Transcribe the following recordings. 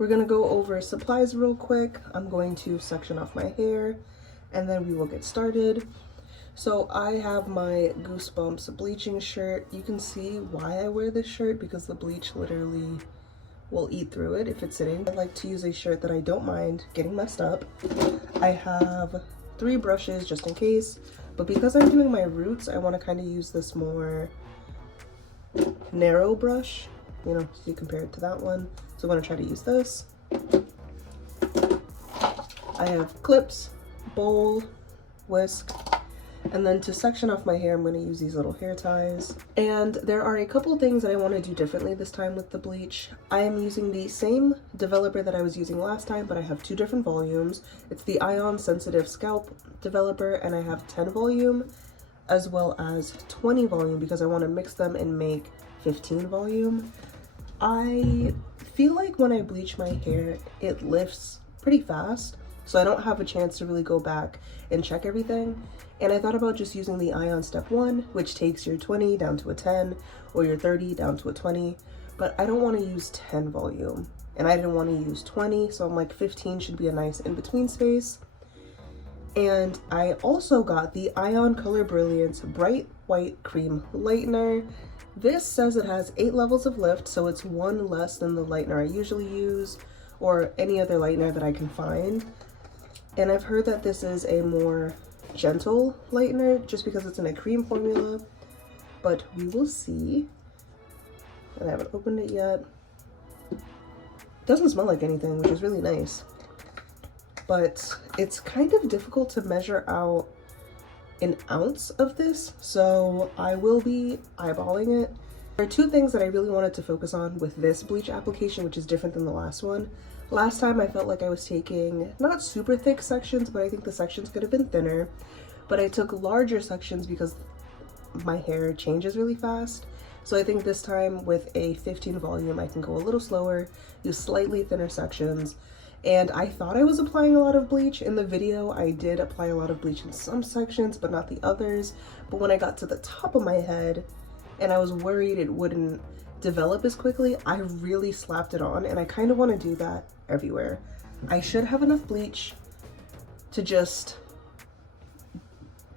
We're gonna go over supplies real quick. I'm going to section off my hair and then we will get started. So I have my Goosebumps bleaching shirt. You can see why I wear this shirt because the bleach literally will eat through it if it's sitting. I like to use a shirt that I don't mind getting messed up. I have 3 brushes just in case, but because I'm doing my roots, I want to kind of use this more narrow brush, you know, so you compare it to that one. So I'm going to try to use this. I have clips, bowl, whisk, and then to section off my hair, I'm going to use these little hair ties. And there are a couple things that I want to do differently this time with the bleach. I am using the same developer that I was using last time, but I have 2 different volumes. It's the Ion Sensitive Scalp developer, and I have 10 volume as well as 20 volume because I want to mix them and make 15 volume. I feel like when I bleach my hair, it lifts pretty fast, so I don't have a chance to really go back and check everything. And I thought about just using the Ion Step 1, which takes your 20 down to a 10, or your 30 down to a 20, but I don't want to use 10 volume, and I didn't want to use 20, so I'm like 15 should be a nice in-between space. And I also got the Ion Color Brilliance Bright White Cream Lightener. This says it has 8 levels of lift, so it's 1 less than the lightener I usually use, or any other lightener that I can find. And I've heard that this is a more gentle lightener just because it's in a cream formula, but we will see. And I haven't opened it yet. It doesn't smell like anything, which is really nice, but it's kind of difficult to measure out an ounce of this, so I will be eyeballing it. There are 2 things that I really wanted to focus on with this bleach application, which is different than the last one. Last time I felt like I was taking not super thick sections, but I think the sections could have been thinner. But I took larger sections because my hair changes really fast. So I think this time with a 15 volume, I can go a little slower, use slightly thinner sections. And I thought I was applying a lot of bleach. In the video, I did apply a lot of bleach in some sections, but not the others. But when I got to the top of my head and I was worried it wouldn't develop as quickly, I really slapped it on, and I kind of want to do that everywhere. I should have enough bleach to just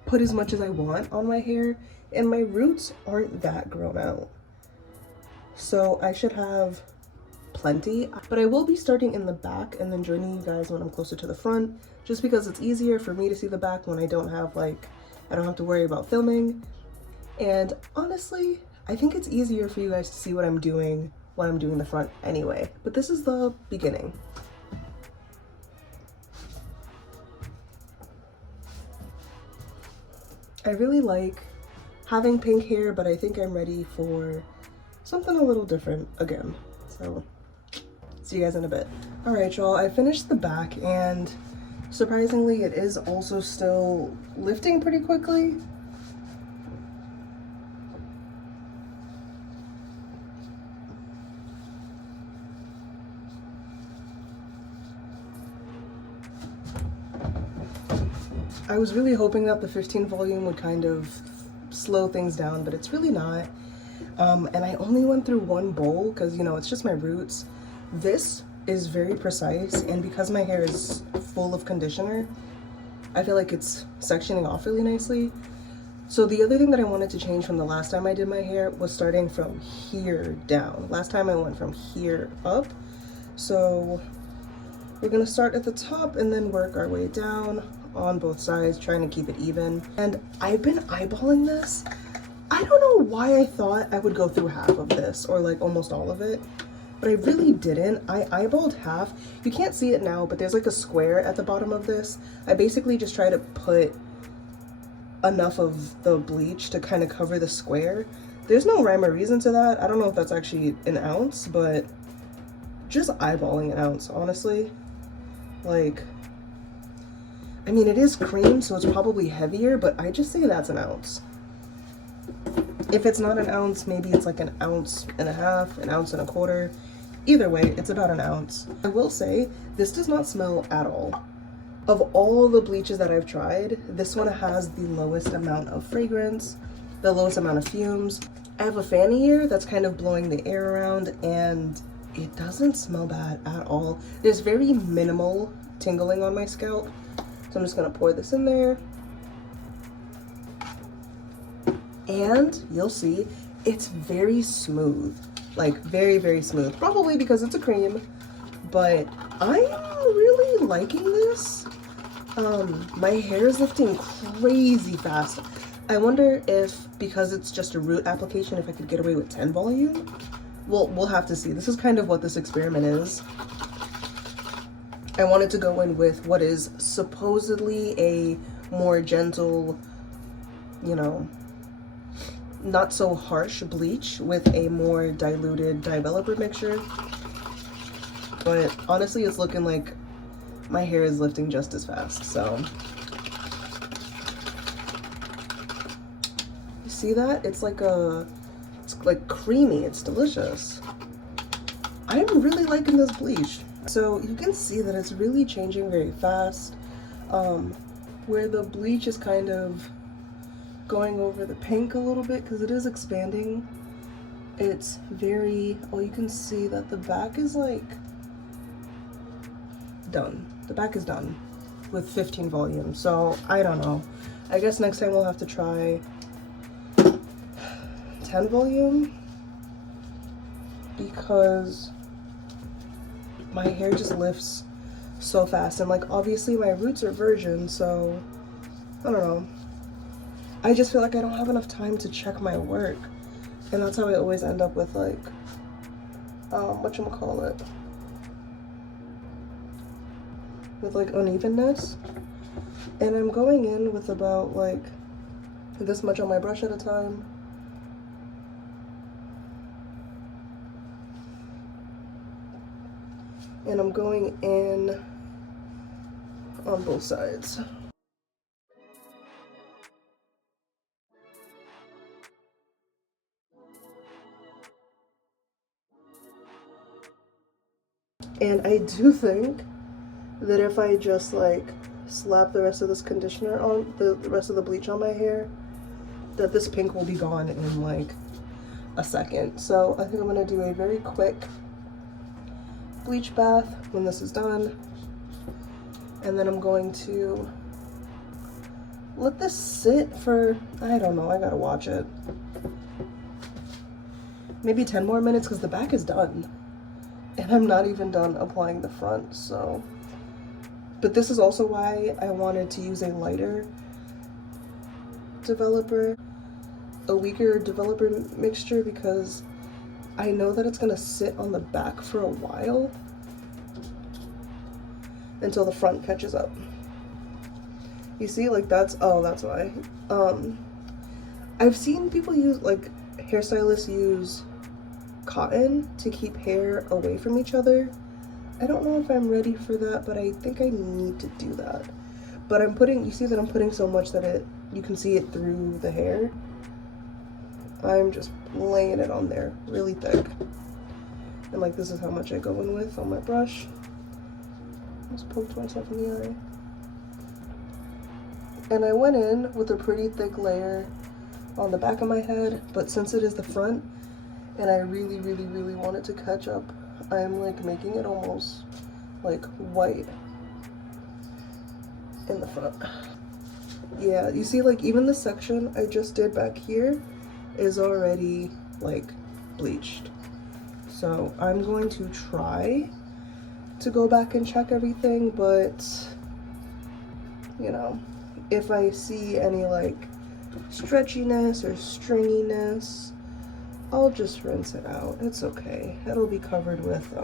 put as much as I want on my hair, and my roots aren't that grown out, so I should have plenty. But I will be starting in the back and then joining you guys when I'm closer to the front, just because it's easier for me to see the back when I don't have to worry about filming. And honestly, I think it's easier for you guys to see what I'm doing when I'm doing the front anyway, but this is the beginning. I really like having pink hair, but I think I'm ready for something a little different again. So see you guys in a bit. All right, y'all, I finished the back, and surprisingly, it is also still lifting pretty quickly. I was really hoping that the 15 volume would kind of slow things down, but it's really not. And I only went through 1 bowl because, you know, it's just my roots. This is very precise, and because my hair is full of conditioner, I feel like it's sectioning off really nicely. So the other thing that I wanted to change from the last time I did my hair was starting from here down. Last time I went from here up. So we're gonna start at the top and then work our way down on both sides, trying to keep it even. And I've been eyeballing this. I don't know why I thought I would go through half of this, or like almost all of it, but I really didn't. I eyeballed half. You can't see it now, but there's like a square at the bottom of this. I basically just try to put enough of the bleach to kind of cover the square. There's no rhyme or reason to that. I don't know if that's actually an ounce, but just eyeballing an ounce, honestly. Like, I mean, it is cream, so it's probably heavier, but I just say that's an ounce. If it's not an ounce, maybe it's like 1.5 ounces, 1.25 ounces. Either way, it's about an ounce. I will say, this does not smell at all. Of all the bleaches that I've tried, this one has the lowest amount of fragrance, the lowest amount of fumes. I have a fan here that's kind of blowing the air around, and it doesn't smell bad at all. There's very minimal tingling on my scalp. So I'm just gonna pour this in there. And you'll see it's very smooth, like very, very smooth. Probably because it's a cream, but I'm really liking this. My hair is lifting crazy fast. I wonder if, because it's just a root application, if I could get away with 10 volume. Well, we'll have to see. This is kind of what this experiment is. I wanted to go in with what is supposedly a more gentle, you know, not so harsh bleach with a more diluted developer mixture. But honestly, it's looking like my hair is lifting just as fast, so. You see that? It's like creamy, it's delicious. I'm really liking this bleach. So you can see that it's really changing very fast. Where the bleach is kind of going over the pink a little bit because it is expanding. It's very, oh, you can see that the back is like done. The back is done with 15 volume. So I don't know. I guess next time we'll have to try 10 volume because my hair just lifts so fast. And like, obviously my roots are virgin, so I don't know. I just feel like I don't have enough time to check my work. And that's how I always end up with like, whatchamacallit? With like unevenness. And I'm going in with about like this much on my brush at a time. And I'm going in on both sides. And I do think that if I just like slap the rest of this conditioner on, the rest of the bleach on my hair, that this pink will be gone in like a second. So I think I'm gonna do a very quick bleach bath when this is done. And then I'm going to let this sit for, I don't know, I gotta watch it. Maybe 10 more minutes because the back is done. And I'm not even done applying the front, so. But this is also why I wanted to use a lighter developer, a weaker developer mixture, because I know that it's gonna sit on the back for a while until the front catches up. You see, like that's, oh, that's why. I've seen people use, like hairstylists use cotton to keep hair away from each other. I don't know if I'm ready for that, but I think I need to do that. But I'm putting, you see that I'm putting so much that you can see it through the hair. I'm just laying it on there really thick. And like, this is how much I go in with on my brush. Just poked myself in the eye. And I went in with a pretty thick layer on the back of my head, but since it is the front, and I really, really, really want it to catch up, I'm like making it almost like white in the front. Yeah, you see, like even the section I just did back here is already like bleached. So I'm going to try to go back and check everything, but you know, if I see any like stretchiness or stringiness, I'll just rinse it out. It's okay. It'll be covered with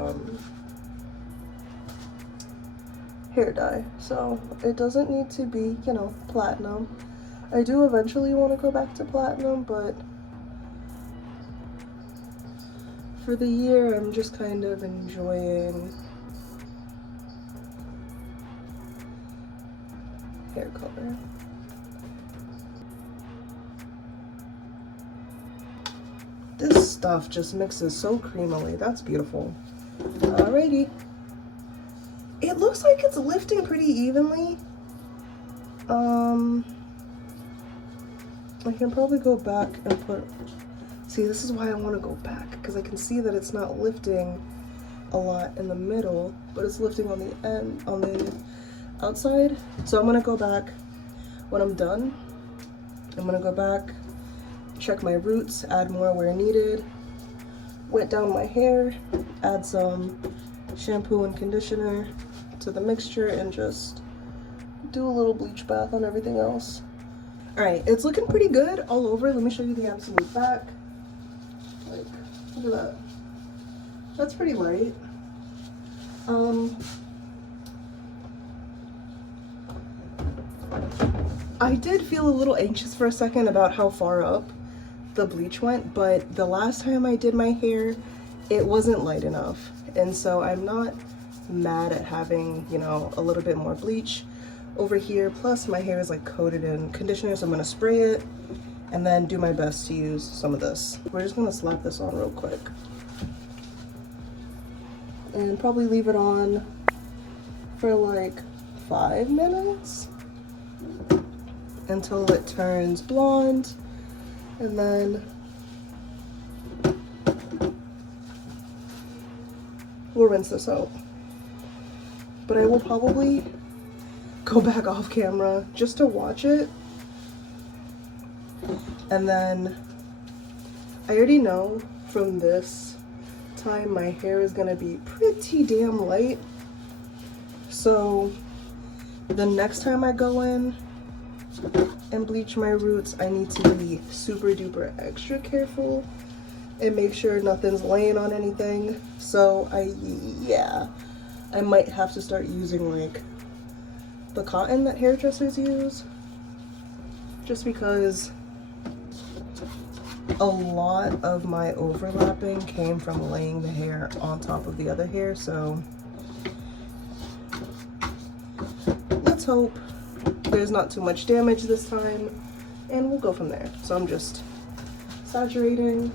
hair dye, so it doesn't need to be, you know, platinum. I do eventually want to go back to platinum, but for the year I'm just kind of enjoying hair color. This stuff just mixes so creamily. That's beautiful. Alrighty. It looks like it's lifting pretty evenly. I can probably go back and put, see, this is why I want to go back, because I can see that it's not lifting a lot in the middle, but it's lifting on the end, on the outside. So I'm gonna go back when I'm done. I'm gonna go back, check my roots, add more where needed, wet down my hair, add some shampoo and conditioner to the mixture, and just do a little bleach bath on everything else. All right, it's looking pretty good all over. Let me show you the absolute back. Like, look at that. That's pretty light. I did feel a little anxious for a second about how far up the bleach went, but the last time I did my hair, it wasn't light enough. And so I'm not mad at having, you know, a little bit more bleach over here. Plus my hair is like coated in conditioner, so I'm gonna spray it and then do my best to use some of this. We're just gonna slap this on real quick and probably leave it on for like 5 minutes until it turns blonde, and then we'll rinse this out. But I will probably go back off camera just to watch it. And then I already know from this time my hair is gonna be pretty damn light. So the next time I go in and bleach my roots, I need to be super duper extra careful and make sure nothing's laying on anything. So yeah, I might have to start using like the cotton that hairdressers use, just because a lot of my overlapping came from laying the hair on top of the other hair. So let's hope there's not too much damage this time, and we'll go from there. So I'm just saturating.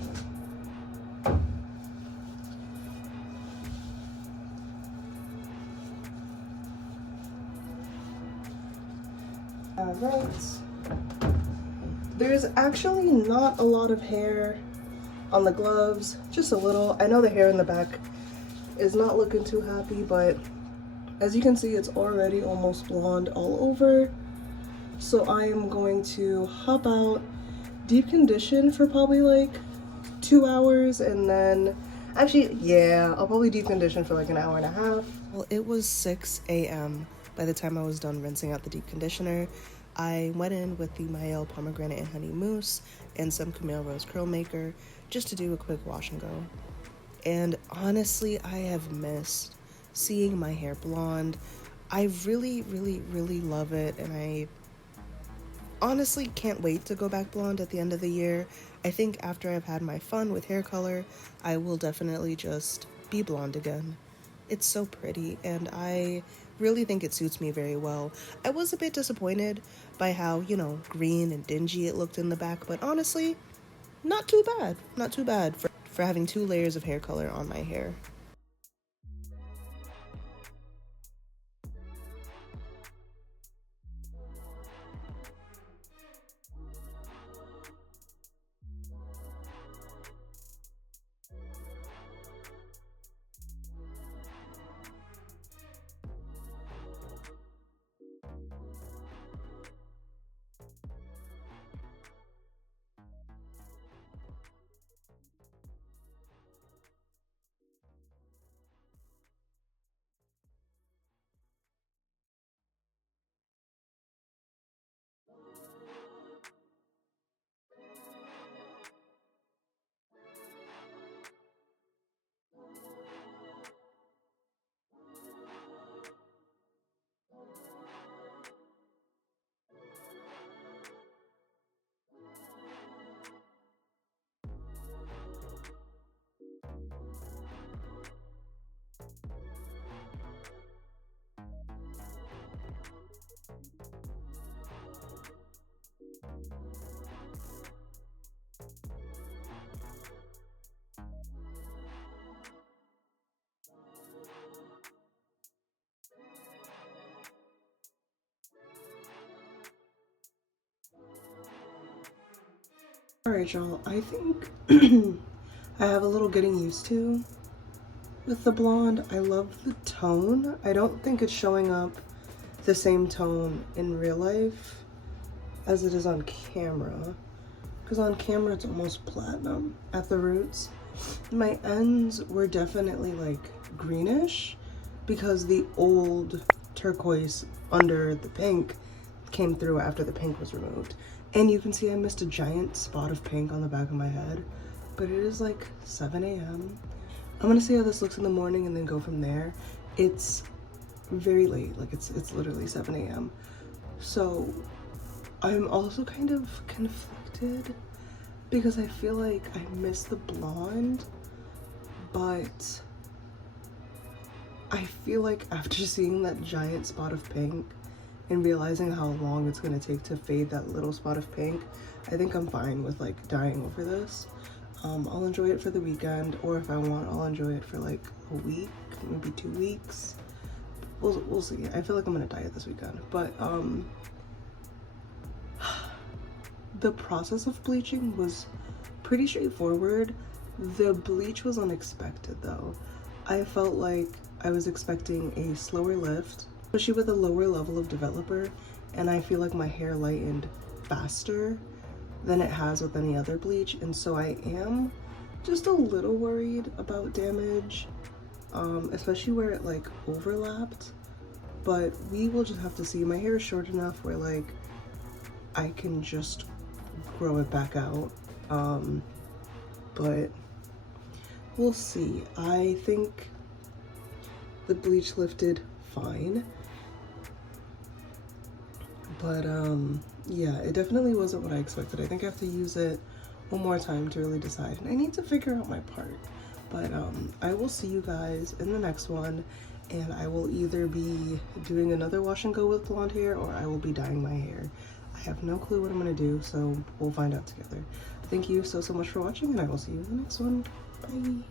All right. There's actually not a lot of hair on the gloves, just a little. I know the hair in the back is not looking too happy, but as you can see, it's already almost blonde all over. So I am going to hop out, deep condition for probably like 2 hours, and then actually, yeah, I'll probably deep condition for like an hour and a half. Well, it was 6 a.m. by the time I was done rinsing out the deep conditioner. I went in with the Mielle Pomegranate and Honey Mousse and some Camille Rose Curl Maker just to do a quick wash and go. And honestly, I have missed seeing my hair blonde. I really, really, really love it, and I honestly can't wait to go back blonde at the end of the year. I think after I've had my fun with hair color, I will definitely just be blonde again. It's so pretty, and I really think it suits me very well. I was a bit disappointed by how, you know, green and dingy it looked in the back, but honestly, not too bad. Not too bad for having 2 layers of hair color on my hair. Alright, y'all, I think I have a little getting used to. with the blonde. I love the tone. I don't think it's showing up the same tone in real life as it is on camera, because on camera it's almost platinum at the roots. My ends were definitely like greenish because the old turquoise under the pink came through after the pink was removed. And you can see I missed a giant spot of pink on the back of my head, but it is like 7 a.m. I'm gonna see how this looks in the morning and then go from there. It's very late, like it's literally 7 a.m. So I'm also kind of conflicted because I feel like I missed the blonde, but I feel like after seeing that giant spot of pink and realizing how long it's gonna take to fade that little spot of pink, I think I'm fine with like dyeing over this. I'll enjoy it for the weekend, or if I want, I'll enjoy it for like a week, maybe 2 weeks. We'll see. I feel like I'm gonna dye it this weekend, but the process of bleaching was pretty straightforward. The bleach was unexpected though. I felt like I was expecting a slower lift, especially with a lower level of developer, and I feel like my hair lightened faster than it has with any other bleach, and so I am just a little worried about damage, especially where it like overlapped, but we will just have to see. My hair is short enough where like I can just grow it back out, but we'll see. I think the bleach lifted fine, but yeah, it definitely wasn't what I expected. I think I have to use it one more time to really decide, and I need to figure out my part. But I will see you guys in the next one, and I will either be doing another wash and go with blonde hair, or I will be dyeing my hair. I have no clue what I'm gonna do, so we'll find out together. Thank you so much for watching, and I will see you in the next one. Bye.